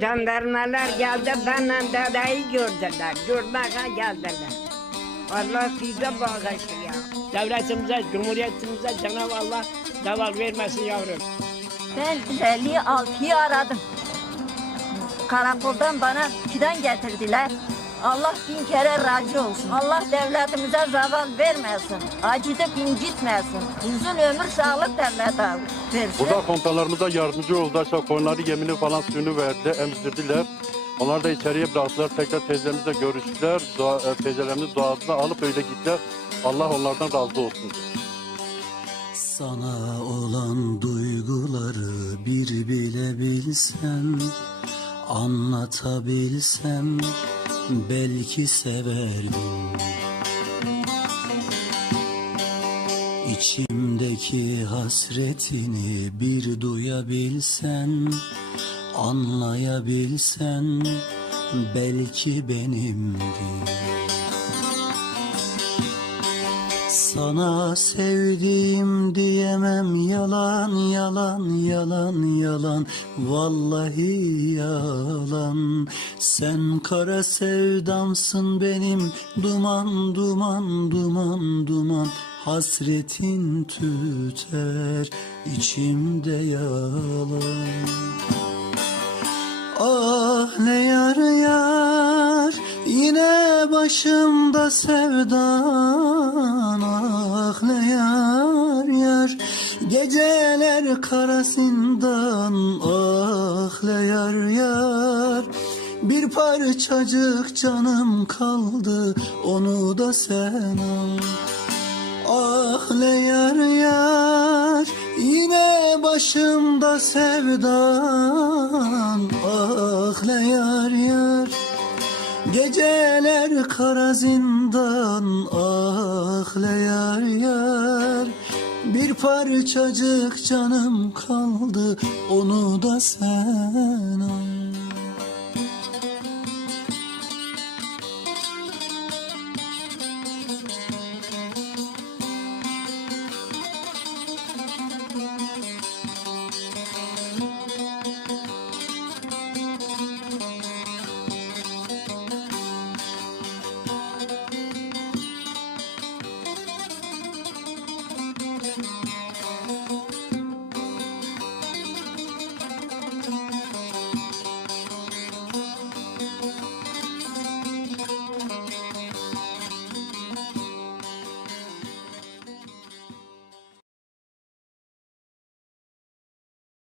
Jandarmalar geldi benimle dedeyi gördüler. Görmeye geldiler. Allah size bağışlıyor. Devletimize, cumhuriyetimize Cenab-ı Allah zeval vermesin yavrum. Ben 56'yı aradım. Karakoldan bana fidan getirdiler. Allah bin kere razı olsun. Allah devletimize zaval vermesin. Acıdıp incitmesin. Uzun ömür sağlık devlete versin. Burada komutanlarımıza yardımcı oldu. İşte koyunları yemini falan suyunu verdi, emzirdiler. Onlar da içeriye bıraktılar. Tekrar teyzemizle görüştüler. Dua, e, teyzelerimiz duasını alıp öyle gittiler. Allah onlardan razı olsun. Sana olan duyguları bir bilebilsem Anlatabilsem belki severdim. İçimdeki hasretini bir duyabilsen Anlayabilsen belki benimdi Sana sevdiğim diyemem yalan yalan yalan yalan. Vallahi yalan. Sen kara sevdamsın benim Duman duman duman duman. Hasretin tüter içimde yalan Ah ne yar yar yine başımda sevdan Ah ne yar yar. Geceler karasindan Ah ne yar yar. Bir parçacık canım kaldı onu da sen al. Ah ne yar yar yine başımda sevdan Ah ne yar yar geceler kara zindan Ah ne yar yar. Bir parçacık canım kaldı onu da sen